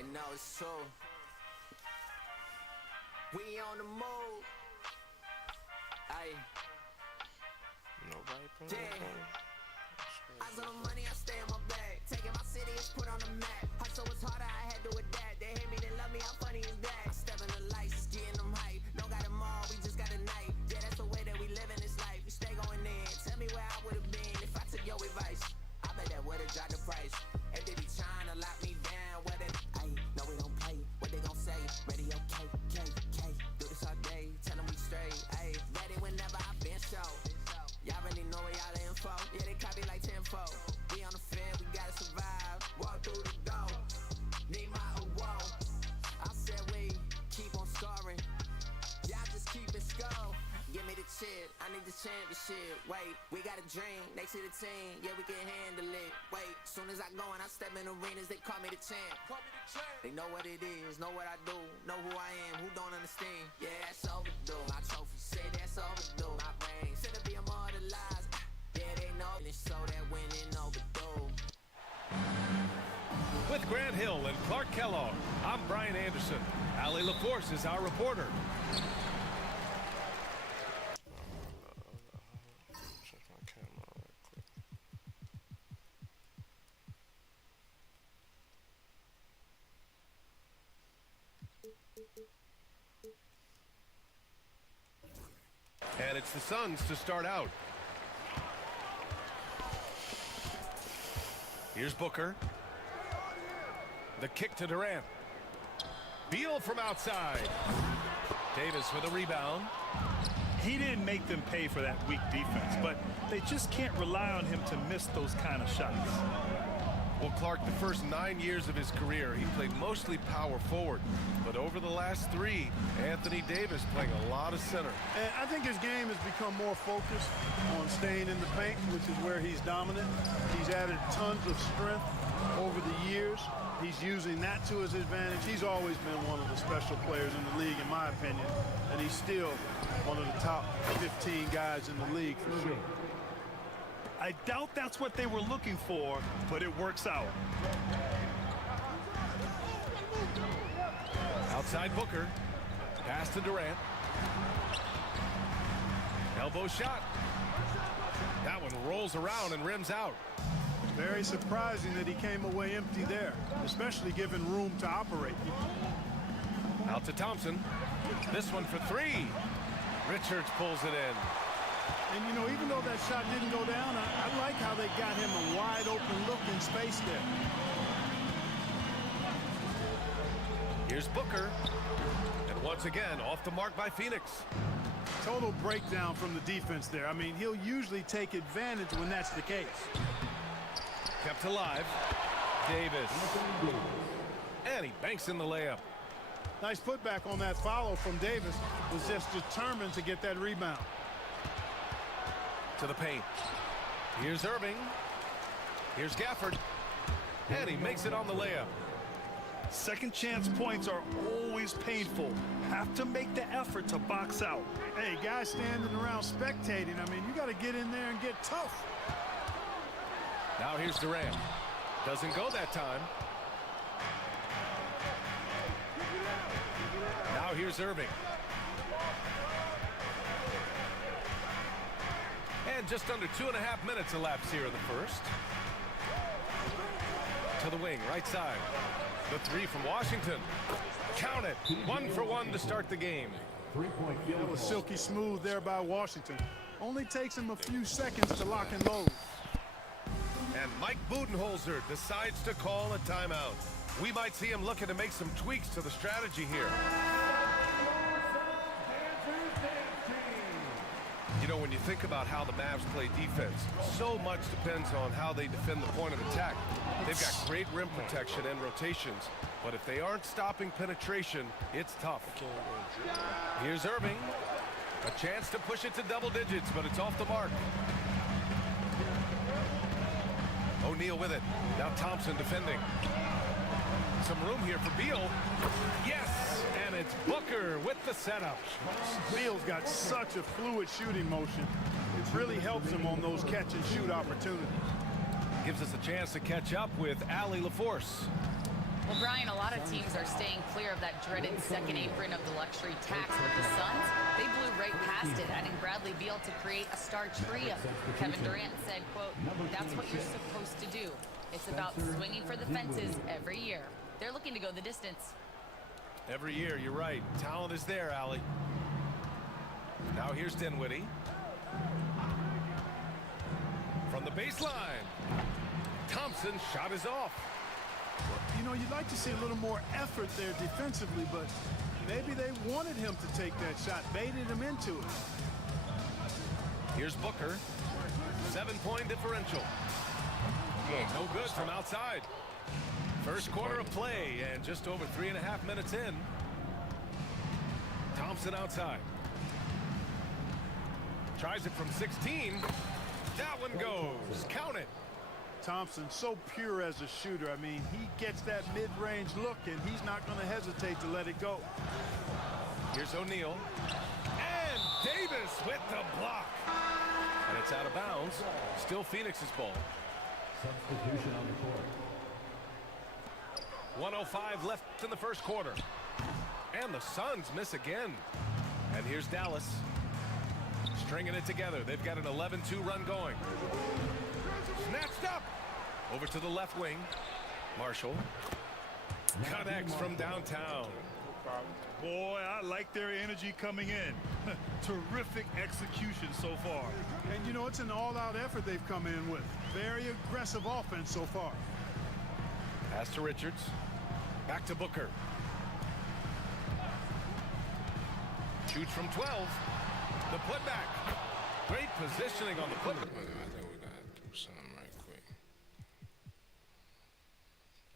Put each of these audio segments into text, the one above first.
They know it's true. We on the move. Aye. Nobody playing. Yeah. Eyes on the money, I stay in my bag. Taking my city, it's put on the map. Hustle was harder, I had to adapt. They hate me, they love me, I'm funny as that. I step in the lights, it's getting them hype. Don't got them all, we just got a night. Yeah, that's the way that we live in this life. We stay going in. Tell me where I would've been if I took your advice. I bet that would've dropped the price. If they be trying to lock me down, what it? Ayy, no, we don't play. What they gon' say? Radio K, K, K. Do this all day, tell them we straight. Ayy, ready whenever I been show. Y'all really know where y'all the info. Yeah, they copy like tenfold. We on the field, we gotta survive. Walk through the door. Need my award. I said we keep on scoring. Y'all just keep it score. Give me the chip, I need the championship. Wait, we got a dream, next to the team. Yeah, we can handle it. Wait, soon as I go and I step in arenas, they call me the champ. They know what it is, know what I do, know who I am, who don't understand. Yeah, that's overdue. My trophy say that's overdue. My brain said to be immortalized. Yeah, they know it, so that winning overdue. With Grant Hill and Clark Kellogg, I'm Brian Anderson. Allie LaForce is our reporter. Check my camera right quick. And it's the Suns to start out. Here's Booker. The kick to Durant. Beal from outside. Davis with a rebound. He didn't make them pay for that weak defense, but they just can't rely on him to miss those kind of shots. Well, Clark, the first 9 years of his career, he played mostly power forward. But over the last 3, Anthony Davis playing a lot of center. And I think his game has become more focused on staying in the paint, which is where he's dominant. He's added tons of strength over the years. He's using that to his advantage. He's always been one of the special players in the league, in my opinion. And he's still one of the top 15 guys in the league for sure. I doubt that's what they were looking for, but it works out. Outside Booker. Pass to Durant. Elbow shot. That one rolls around and rims out. Very surprising that he came away empty there, especially given room to operate. Out to Thompson. This one for 3. Richards pulls it in. And, you know, even though that shot didn't go down, I like how they got him a wide open look in space there. Here's Booker. And once again, off the mark by Phoenix. Total breakdown from the defense there. I mean, he'll usually take advantage when that's the case. Kept alive. Davis. And he banks in the layup. Nice putback on that follow from Davis. Was just determined to get that rebound. To the paint. Here's Irving. Here's Gafford. And he makes it on the layup. Second chance points are always painful. Have to make the effort to box out. Hey, guys standing around spectating, I mean, you got to get in there and get tough. Now here's Durant. Doesn't go that time. Now here's Irving. And just under 2.5 minutes elapsed here in the first. To the wing, right side. The 3 from Washington. Count it. 1 for 1 to start the game. It was silky smooth there by Washington. Only takes him a few seconds to lock and load. And Mike Budenholzer decides to call a timeout. We might see him looking to make some tweaks to the strategy here. You know, when you think about how the Mavs play defense, so much depends on how they defend the point of attack. They've got great rim protection and rotations, but if they aren't stopping penetration, it's tough. Here's Irving. A chance to push it to double digits, but it's off the mark. O'Neal with it. Now Thompson defending. Some room here for Beal. Yes! And it's Booker with the setup. Beal's got such a fluid shooting motion. It really helps him on those catch-and-shoot opportunities. Gives us a chance to catch up with Allie LaForce. Well, Brian, a lot of teams are staying clear of that dreaded second apron of the luxury tax, but the Suns, they blew right past it, adding Bradley Beal to create a star trio. Kevin Durant said, quote, "That's what you're supposed to do. It's about swinging for the fences every year." They're looking to go the distance. Every year, you're right. Talent is there, Allie. Now here's Dinwiddie. From the baseline. Thompson's shot is off. You know, you'd like to see a little more effort there defensively, but maybe they wanted him to take that shot, baited him into it. Here's Booker. 7-point differential. No good from outside. First quarter of play and just over 3.5 minutes in. Thompson outside. Tries it from 16. That one goes. Count it. Thompson, so pure as a shooter. I mean, he gets that mid-range look, and he's not going to hesitate to let it go. Here's O'Neal. And Davis with the block. And it's out of bounds. Still Phoenix's ball. Substitution on the court. 1:05 left in the first quarter. And the Suns miss again. And here's Dallas. Stringing it together. They've got an 11-2 run going. Snatched up. Over to the left wing. Marshall. Connects from downtown. Boy, I like their energy coming in. Terrific execution so far. And, you know, it's an all-out effort they've come in with. Very aggressive offense so far. Pass to Richards. Back to Booker. Shoots from 12. The putback. Great positioning on the putback. I think we gotta do something right quick.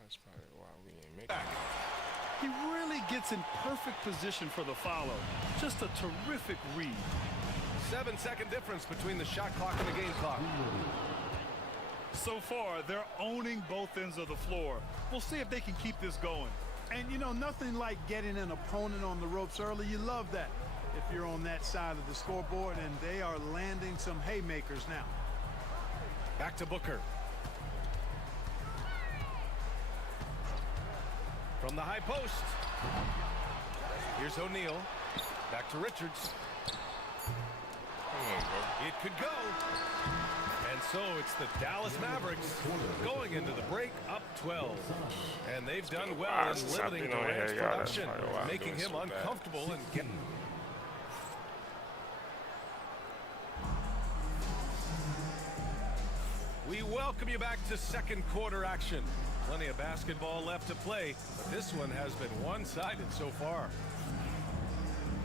That's probably why we ain't make it. He really gets in perfect position for the follow. Just a terrific read. 7-second difference between the shot clock and the game clock. So far, they're owning both ends of the floor. We'll see if they can keep this going. And, you know, nothing like getting an opponent on the ropes early. You love that if you're on that side of the scoreboard, and they are landing some haymakers now. Back to Booker. From the high post. Here's O'Neal. Back to Richards. It could go. And so it's the Dallas Mavericks going into the break up 12. And they've done well in limiting Durant's production, making him uncomfortable and getting... We welcome you back to second quarter action. Plenty of basketball left to play, but this one has been one-sided so far.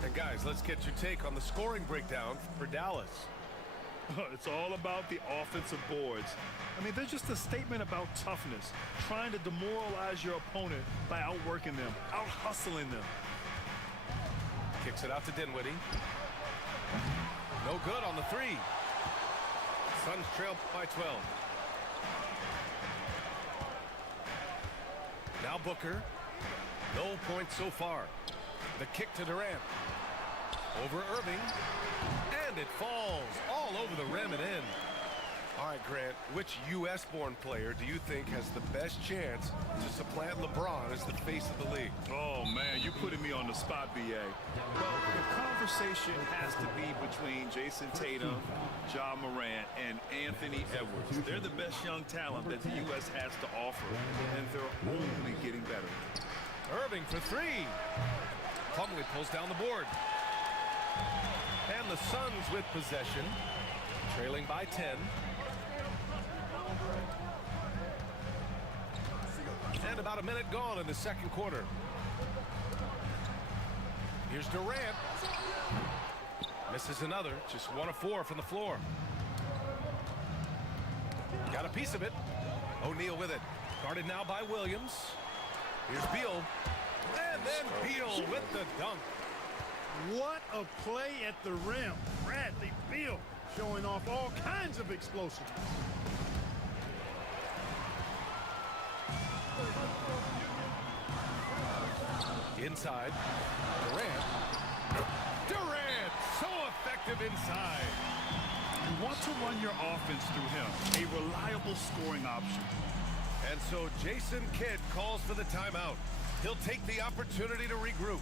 And guys, let's get your take on the scoring breakdown for Dallas. It's all about the offensive boards. I mean, they're just a statement about toughness, trying to demoralize your opponent by outworking them, out-hustling them. Kicks it out to Dinwiddie. No good on the three. Suns trail by 12. Now Booker. No points so far. The kick to Durant. Over Irving. And it falls all over the rim and in. All right, Grant, which U.S.-born player do you think has the best chance to supplant LeBron as the face of the league? Oh, man, you're putting me on the spot, B.A. Well, the conversation has to be between Jason Tatum, Ja Morant, and Anthony Edwards. They're the best young talent that the U.S. has to offer, and they're only getting better. Irving for three. Plumlee pulls down the board. And the Suns with possession, trailing by 10. And about a minute gone in the second quarter. Here's Durant. Misses another, just 1 of 4 from the floor. Got a piece of it. O'Neal with it. Guarded now by Williams. Here's Beal. And then Beal with the dunk. What a play at the rim. Bradley Beal showing off all kinds of explosiveness. Inside. Durant, so effective inside. You want to run your offense through him, a reliable scoring option. And so Jason Kidd calls for the timeout. He'll take the opportunity to regroup.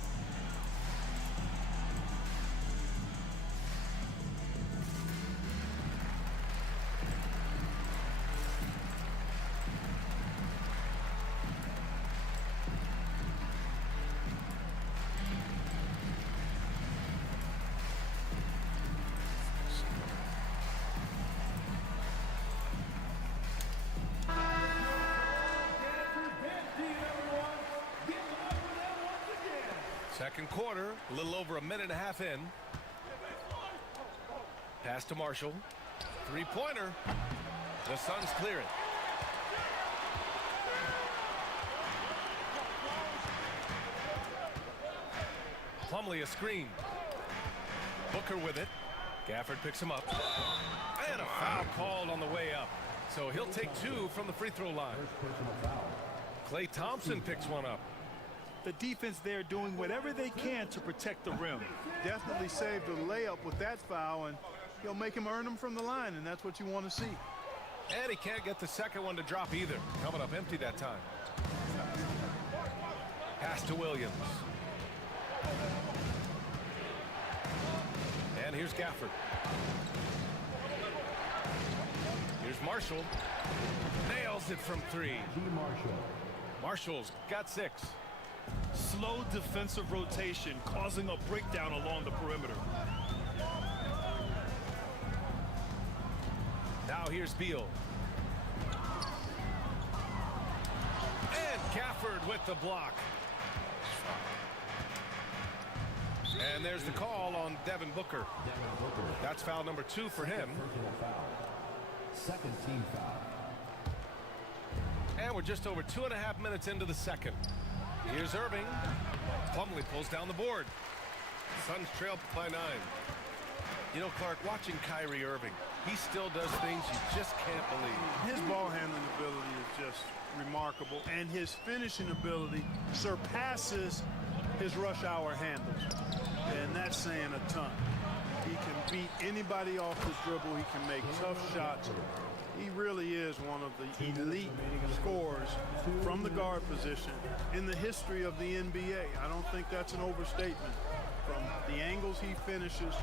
Second quarter, a little over a minute and a half in. Pass to Marshall. Three-pointer. The Suns clear it. Plumlee a screen. Booker with it. Gafford picks him up. And a foul called on the way up. So he'll take two from the free throw line. Klay Thompson picks one up. The defense there doing whatever they can to protect the rim. Definitely saved a layup with that foul, and he'll make him earn them from the line, and that's what you want to see. And he can't get the second one to drop either. Coming up empty that time. Pass to Williams. And here's Gafford. Here's Marshall. Nails it from three. Marshall's got 6. Slow defensive rotation causing a breakdown along the perimeter. Now here's Beal. And Gafford with the block. And there's the call on Devin Booker. That's foul number 2 for him. Second team foul. And we're just over 2.5 minutes into the second. Here's Irving. Plumlee pulls down the board. Suns trail by 9. You know, Clark, watching Kyrie Irving, he still does things you just can't believe. His ball handling ability is just remarkable, and his finishing ability surpasses his rush hour handles. And that's saying a ton. He can beat anybody off the dribble. He can make tough shots. He really is one of the elite scorers from the guard position in the history of the NBA. I don't think that's an overstatement. From the angles he finishes,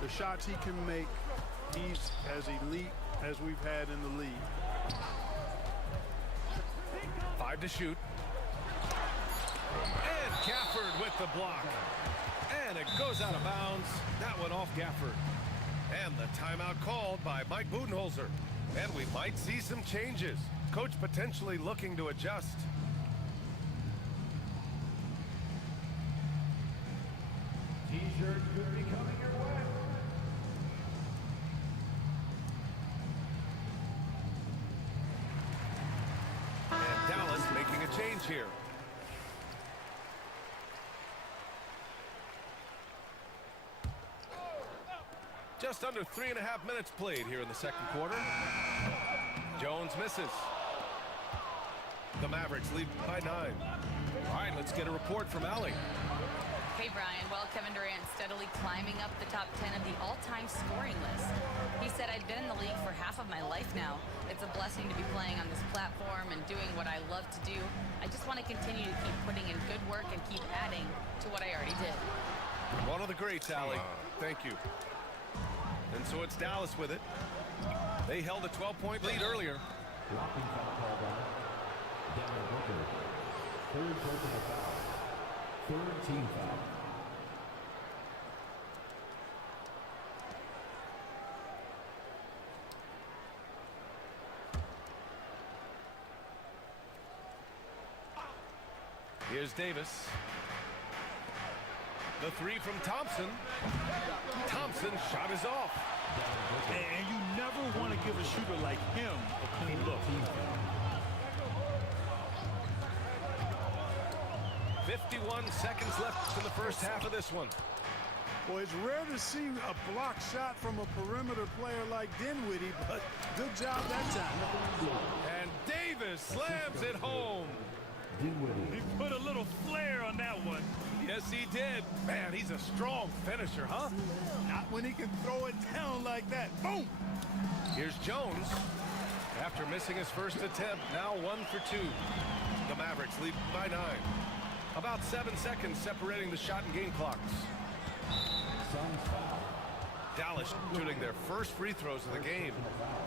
the shots he can make, he's as elite as we've had in the league. 5 to shoot. And Gafford with the block. And it goes out of bounds. That went off Gafford. And the timeout called by Mike Budenholzer. And we might see some changes. Coach potentially looking to adjust. T-shirt could be coming your way. And Dallas making a change here. Just under 3.5 minutes played here in the second quarter. Jones misses. The Mavericks lead by 9. All right, let's get a report from Allie. Hey, Brian. Well, Kevin Durant steadily climbing up the top 10 of the all-time scoring list. He said, I've been in the league for half of my life now. It's a blessing to be playing on this platform and doing what I love to do. I just want to continue to keep putting in good work and keep adding to what I already did. One of the greats, Allie. Thank you. And so it's Dallas with it. They held a 12-point lead earlier. Blocking foul called on Devin Booker. Third personal foul. Third team foul. Here's Davis. The 3 from Thompson. Thompson's shot is off. And you never want to give a shooter like him a clean look. 51 seconds left in the first half of this one. Well, it's rare to see a block shot from a perimeter player like Dinwiddie, but good job that time. And Davis slams it home. He put a little flair on that one. Yes, he did. Man, he's a strong finisher, huh? Not when he can throw it down like that. Boom! Here's Jones. After missing his first attempt, now 1 for 2. The Mavericks lead by 9. About 7 seconds separating the shot and game clocks. Suns foul. Dallas shooting their first free throws of the game.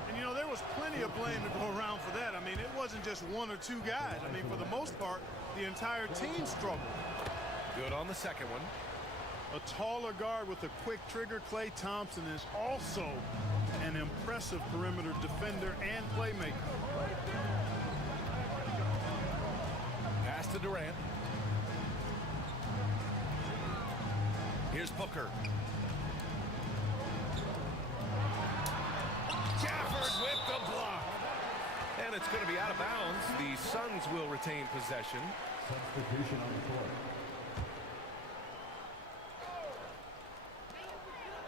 And, you know, there was plenty of blame to go around for that. I mean, it wasn't just 1 or 2 guys. I mean, for the most part, the entire team struggled. Good on the second one. A taller guard with a quick trigger, Klay Thompson, is also an impressive perimeter defender and playmaker. Pass to Durant. Here's Booker. Gafford with the block. And it's going to be out of bounds. The Suns will retain possession. Substitution on the court.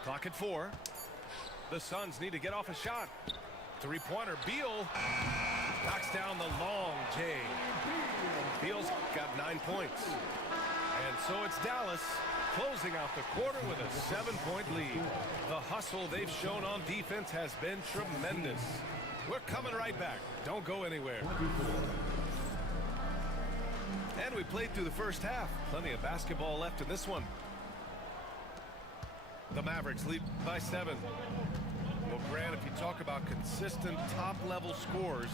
Clock at 4. The Suns need to get off a shot. Three-pointer. Beal knocks down the long J. Beal's got 9 points. And so it's Dallas closing out the quarter with a 7-point lead. The hustle they've shown on defense has been tremendous. We're coming right back. Don't go anywhere. And we played through the first half. Plenty of basketball left in this one. The Mavericks lead by 7. Well, Grant, if you talk about consistent top-level scores,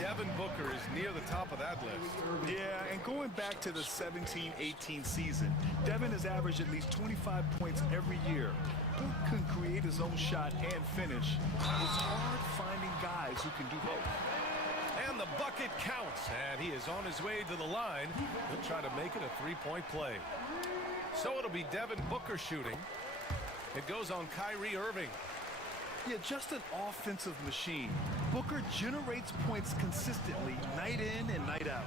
Devin Booker is near the top of that list. Yeah, and going back to the 17-18 season, Devin has averaged at least 25 points every year. Book can create his own shot and finish. It's hard finding guys who can do both. And the bucket counts, and he is on his way to the line. He'll try to make it a three-point play. So it'll be Devin Booker shooting. It goes on Kyrie Irving. Yeah, just an offensive machine. Booker generates points consistently, night in and night out.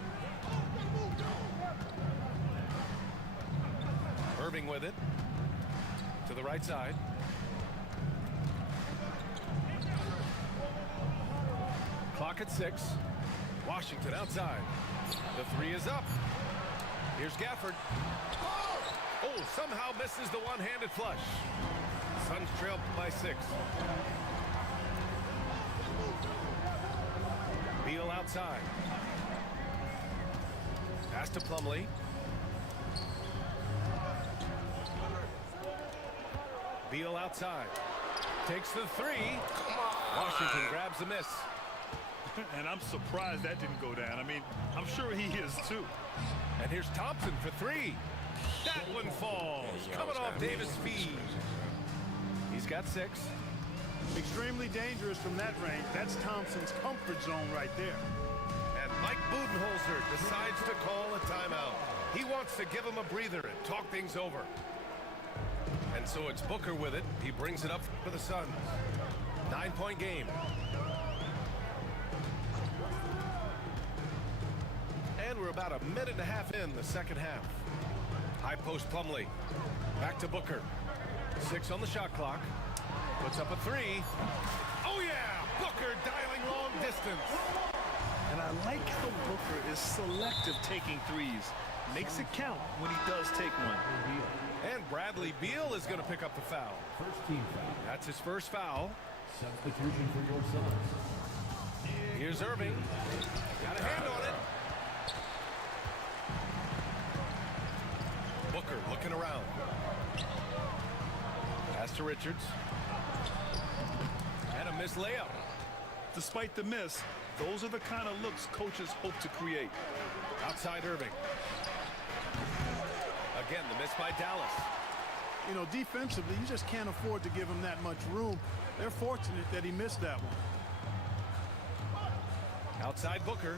Irving with it. To the right side. Clock at 6. Washington outside. The 3 is up. Here's Gafford. Oh, somehow misses the one-handed flush. Suns trail by 6. Beal outside. Pass to Plumlee. Beal outside. Takes the 3. Washington grabs the miss. And I'm surprised that didn't go down. I mean, I'm sure he is too. And here's Thompson for 3. That one falls. Coming off Davis' feed. He's got 6. Extremely dangerous from that range. That's Thompson's comfort zone right there. And Mike Budenholzer decides to call a timeout. He wants to give him a breather and talk things over. And so it's Booker with it. He brings it up for the Suns. 9-point game. And we're about a minute and a half in the second half. High post Plumlee. Back to Booker. 6 on the shot clock. Puts up a 3. Oh yeah! Booker dialing long distance. And I like how Booker is selective taking threes. Makes it count when he does take one. And Bradley Beal is going to pick up the foul. First team foul. That's his first foul. Substitution for your Suns. Here's Irving. Got a hand on it. Booker looking around. Pass to Richards. And a missed layup. Despite the miss, those are the kind of looks coaches hope to create. Outside Irving. Again, the miss by Dallas. You know, defensively, you just can't afford to give him that much room. They're fortunate that he missed that one. Outside Booker.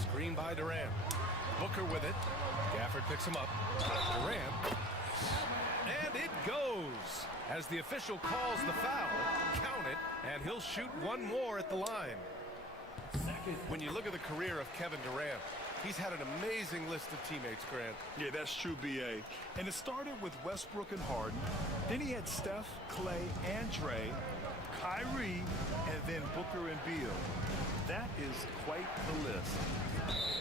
Screen by Durant. Booker with it. Gafford picks him up. Durant. And it goes. As the official calls the foul, count it, and he'll shoot one more at the line. When you look at the career of Kevin Durant, he's had an amazing list of teammates, Grant. Yeah, that's true, B.A. And it started with Westbrook and Harden. Then he had Steph, Klay, and Dre, Kyrie, and then Booker and Beal. That is quite the list.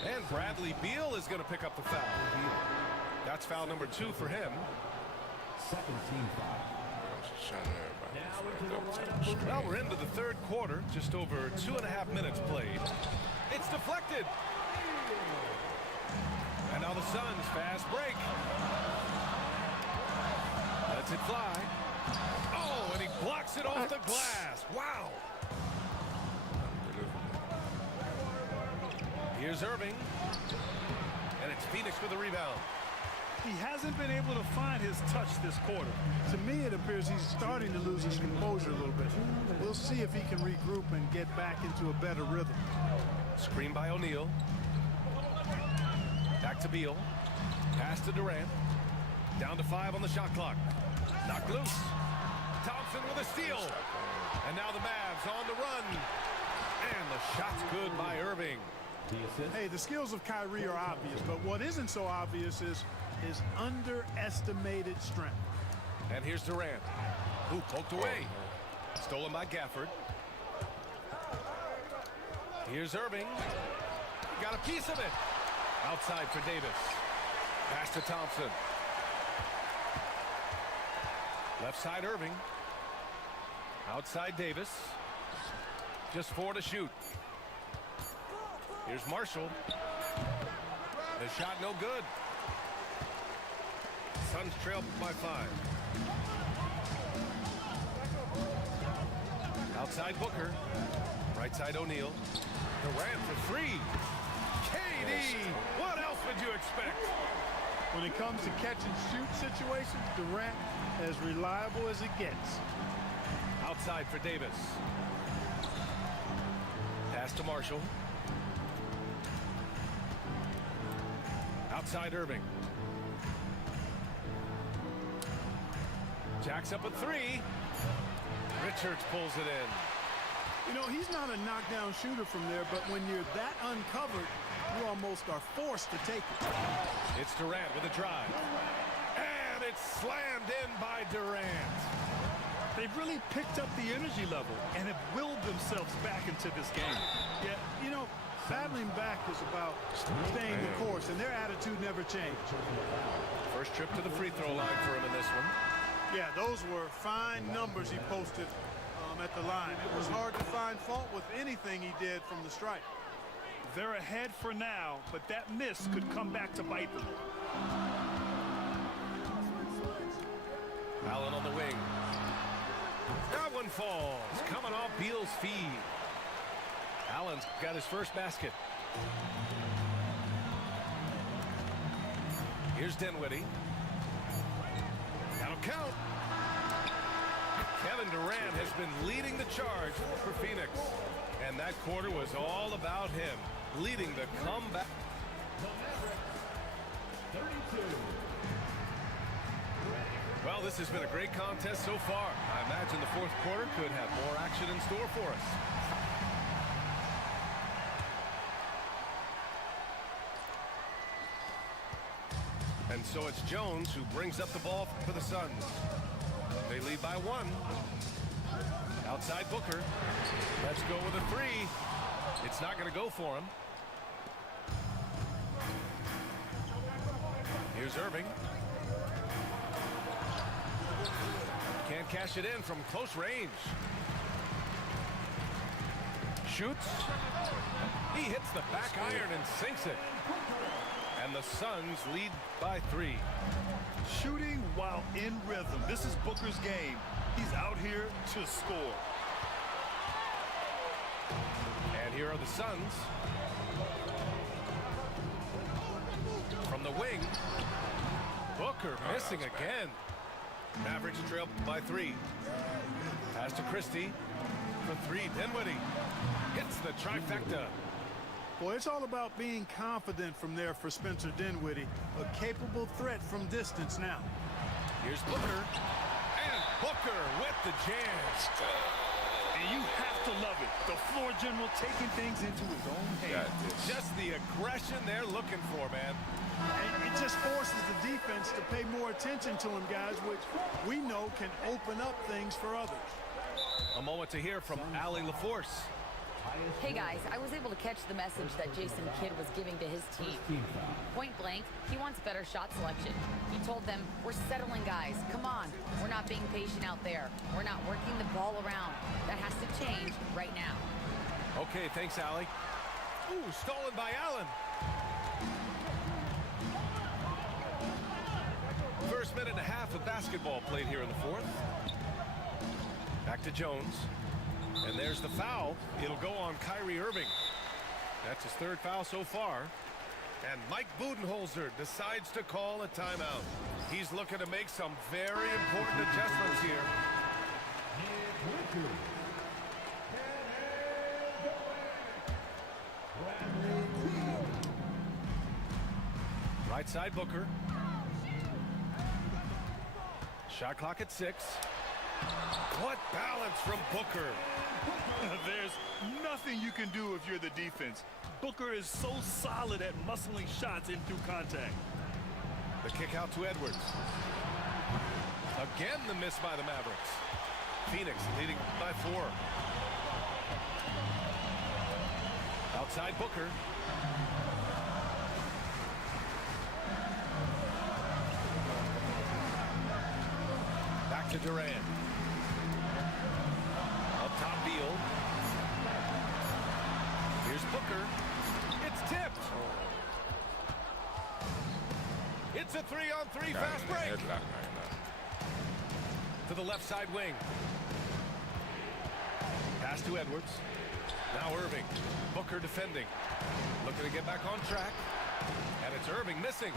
And Bradley Beal is going to pick up the foul. That's foul number 2 for him. Second team foul. showing everybody for a double tap screen. Well, we're into the third quarter, just over 2.5 minutes played. It's deflected. And now the Suns fast break. Lets it fly. Oh, and he blocks it off the glass. Wow. Here's Irving. And it's Phoenix with the rebound. He hasn't been able to find his touch this quarter. To me, it appears he's starting to lose his composure a little bit. We'll see if he can regroup and get back into a better rhythm. Screen by O'Neal. Back to Beal. Pass to Durant. Down to 5 on the shot clock. Knocked loose. Thompson with a steal. And now the Mavs on the run. And the shot's good by Irving. Hey, the skills of Kyrie are obvious, but what isn't so obvious is his underestimated strength. And here's Durant, who poked away. Stolen by Gafford. Here's Irving. Got a piece of it. Outside for Davis. Pass to Thompson. Left side Irving. Outside Davis. Just 4 to shoot. Here's Marshall. The shot no good. Suns trail by 5. Outside Booker. Right side O'Neal. Durant for 3. KD! What else would you expect? When it comes to catch and shoot situations, Durant as reliable as it gets. Outside for Davis. Pass to Marshall. Outside Irving. Jacks up a 3. Richards pulls it in. You know, he's not a knockdown shooter from there, but when you're that uncovered, you almost are forced to take it. It's Durant with a drive. And it's slammed in by Durant. They've really picked up the energy level and have willed themselves back into this game. Yeah, you know, battling back is about staying the course, and their attitude never changed. First trip to the free throw line for him in this one. Yeah, those were fine numbers he posted at the line. It was hard to find fault with anything he did from the stripe. They're ahead for now, but that miss could come back to bite them. Allen on the wing. That one falls. Coming off Beal's feed. Allen's got his first basket. Here's Dinwiddie. That'll count. Kevin Durant has been leading the charge for Phoenix. And that quarter was all about him, leading the comeback. Well, this has been a great contest so far. I imagine the fourth quarter could have more action in store for us. And so it's Jones who brings up the ball for the Suns. They lead by 1. Outside Booker. Let's go with a 3. It's not going to go for him. Here's Irving. Can't cash it in from close range. Shoots. He hits the back iron and sinks it. And the Suns lead by 3. Shooting while in rhythm. This is Booker's game. He's out here to score. And here are the Suns. From the wing. Booker missing again. Mavericks trail by 3. Pass to Christie. For 3, Dinwiddie. Hits the trifecta. Boy, it's all about being confident from there for Spencer Dinwiddie. A capable threat from distance now. Here's Booker. And Booker with the jam. And you have to love it. The floor general taking things into his own hands. Just the aggression they're looking for, man. And it just forces the defense to pay more attention to him, guys, which we know can open up things for others. A moment to hear from Allie LaForce. Hey guys, I was able to catch the message that Jason Kidd was giving to his team. Point blank, he wants better shot selection. He told them, we're settling guys, come on. We're not being patient out there. We're not working the ball around. That has to change right now. Okay, thanks, Allie. Ooh, stolen by Allen. First minute and a half of basketball played here in the fourth. Back to Jones. And there's the foul. It'll go on Kyrie Irving. That's his third foul so far. And Mike Budenholzer decides to call a timeout. He's looking to make some very important adjustments here. Right side Booker. Shot clock at 6. What balance from Booker. There's nothing you can do if you're the defense. Booker is so solid at muscling shots in through contact. The kick out to Edwards. Again the miss by the Mavericks. Phoenix leading by 4. Outside Booker. Back to Durant. Up top Beal. Here's Booker. It's tipped. It's a 3-on-3 fast break. To the left side wing. Pass to Edwards. Now Irving. Booker defending. Looking to get back on track. And it's Irving missing.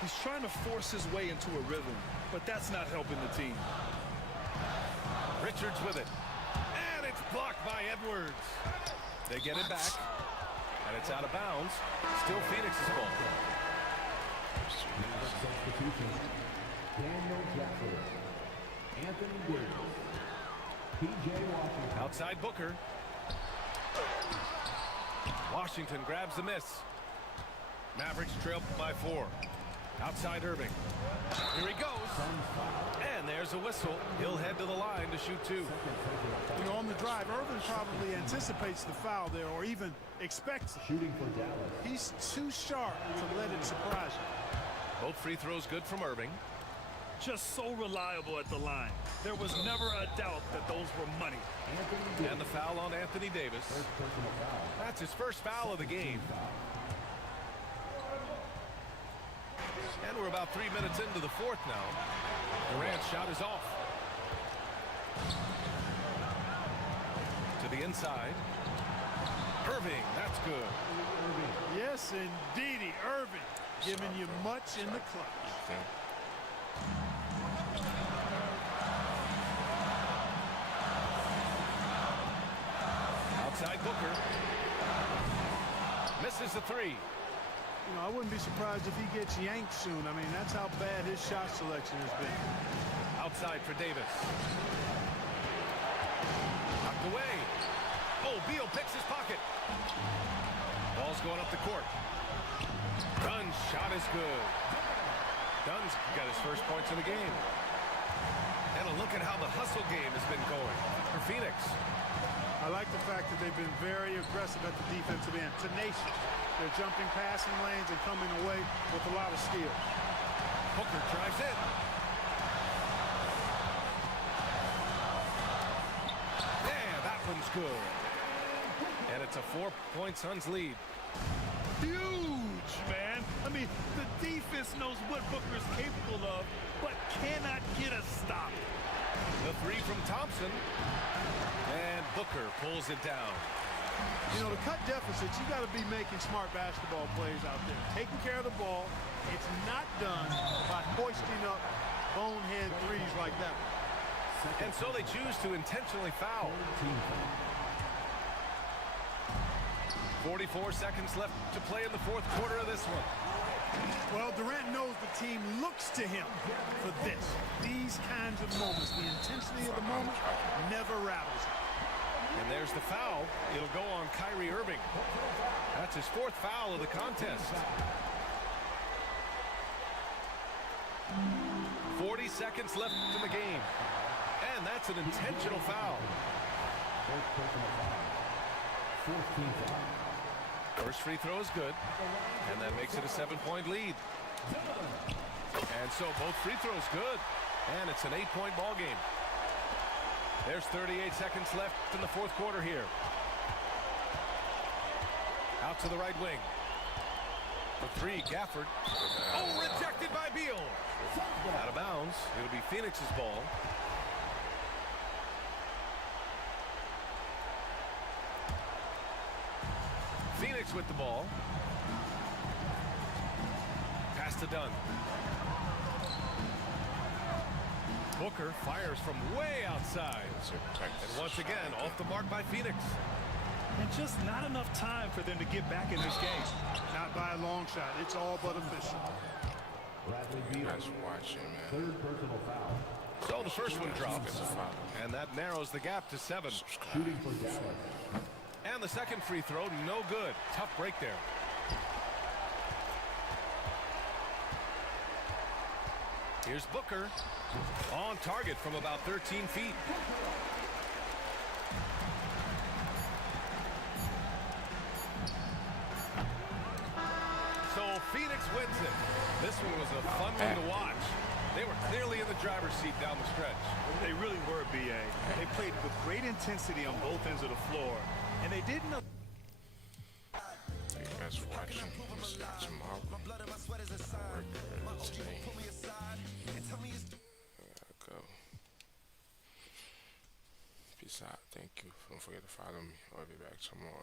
He's trying to force his way into a rhythm, but that's not helping the team. Richards with it. And it's blocked by Edwards. They get it back. And it's out of bounds. Still Phoenix's ball. Substitution. Daniel Jackson. Anthony Davis. P.J. Washington. Outside Booker. Washington grabs the miss. Mavericks trail by 4. Outside Irving. Here he goes. And there's a whistle. He'll head to the line to shoot 2. You know, on the drive, Irving probably anticipates the foul there or even expects it. Shooting for Dallas. He's too sharp to let it surprise him. Both free throws good from Irving. Just so reliable at the line. There was never a doubt that those were money. And the foul on Anthony Davis. That's his first foul of the game. And we're about 3 minutes into the fourth now. Durant's shot is off. To the inside. Irving, that's good. Yes, indeedy. Irving giving you much in the clutch. Outside Booker. Misses the 3. You know, I wouldn't be surprised if he gets yanked soon. I mean, that's how bad his shot selection has been. Outside for Davis. Knocked away. Oh, Beal picks his pocket. Ball's going up the court. Dunn's shot is good. Dunn's got his first points of the game. And a look at how the hustle game has been going for Phoenix. I like the fact that they've been very aggressive at the defensive end. Tenacious. They're jumping passing lanes and coming away with a lot of skill. Booker drives in. Yeah, that one's good. And it's a 4-point Suns lead. Huge, man. I mean, the defense knows what Booker's capable of, but cannot get a stop. The 3 from Thompson. And Booker pulls it down. You know, to cut deficits, you got to be making smart basketball plays out there. Taking care of the ball. It's not done by hoisting up bonehead threes like that. And so they choose to intentionally foul. 44 seconds left to play in the fourth quarter of this one. Well, Durant knows the team looks to him for this. These kinds of moments, the intensity of the moment never rattles him. And there's the foul. It'll go on Kyrie Irving. That's his 4th foul of the contest. 40 seconds left in the game. And that's an intentional foul. First free throw is good, and that makes it a 7-point lead. And so both free throws good, and it's an 8-point ball game. There's 38 seconds left in the fourth quarter here. Out to the right wing. For three, Gafford. Oh, rejected by Beal. Out of bounds. It'll be Phoenix's ball. Phoenix with the ball. Pass to Dunn. Booker fires from way outside. And once again, off the mark by Phoenix. And just not enough time for them to get back in this game. Not by a long shot. It's all but official. Nice watching, man. Third personal foul. So the first one drops. And that narrows the gap to 7. Shooting for Dallas. And the second free throw, no good. Tough break there. Here's Booker. On target from about 13 feet. So Phoenix wins it. This one was a fun one to watch. They were clearly in the driver's seat down the stretch. They really were, B.A. They played with great intensity on both ends of the floor, and they didn't know. You guys watching. We'll see you tomorrow. Work today. Go. Peace out. Thank you. Don't forget to follow me. I'll be back tomorrow.